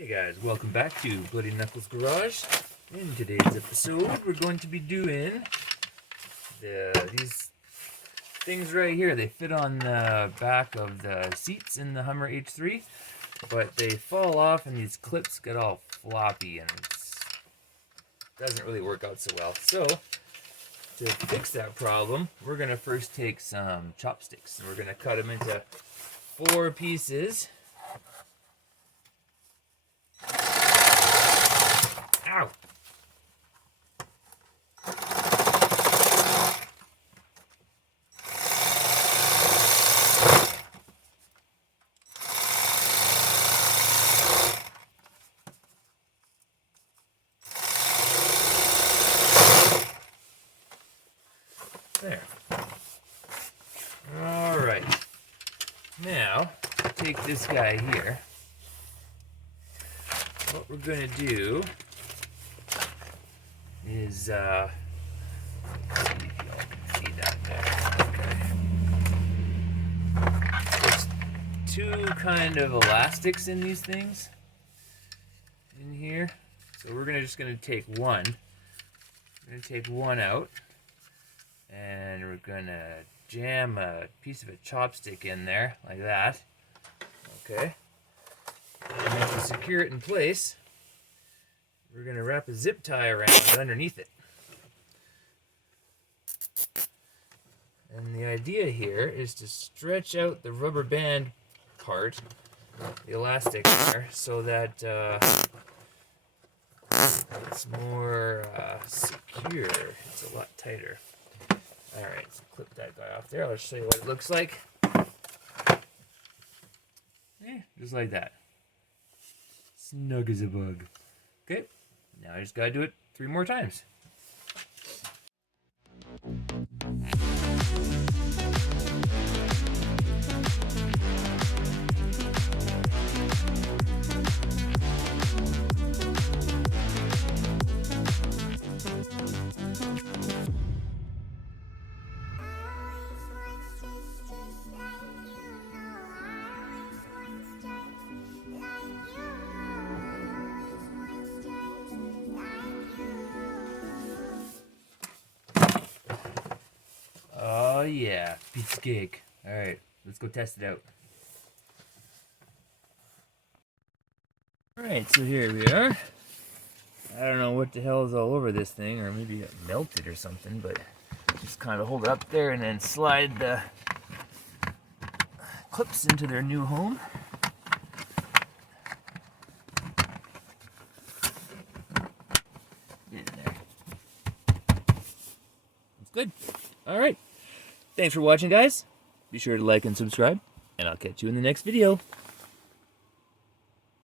Hey guys, welcome back to Bloody Knuckles Garage. In today's episode, we're going to be doing these things right here. They fit on the back of the seats in the Hummer H3, but they fall off and these clips get all floppy and it doesn't really work out so well. So, to fix that problem, we're going to first take some chopsticks and we're going to cut them into 4 pieces. Ow! There. Alright. Now, take this guy here. What we're going to do is, let's see if y'all can see that there. Okay. There's 2 kind of elastics in these things in here. So we're just going to take one. We're going to take one out. And we're going to jam a piece of a chopstick in there, like that. Okay. And then to secure it in place, we're going to wrap a zip tie around underneath it. And the idea here is to stretch out the rubber band part, the elastic there, so that it's more secure. It's a lot tighter. Alright, so clip that guy off there. I'll show you what it looks like. Just like that. Snug as a bug. Okay, now I just gotta do it 3 more times. Oh yeah, pizza cake. Alright, let's go test it out. Alright, so here we are. I don't know what the hell is all over this thing, or maybe it melted or something, but just kind of hold it up there and then slide the clips into their new home. Get in there. That's good. Alright. Thanks for watching, guys. Be sure to like and subscribe, and I'll catch you in the next video.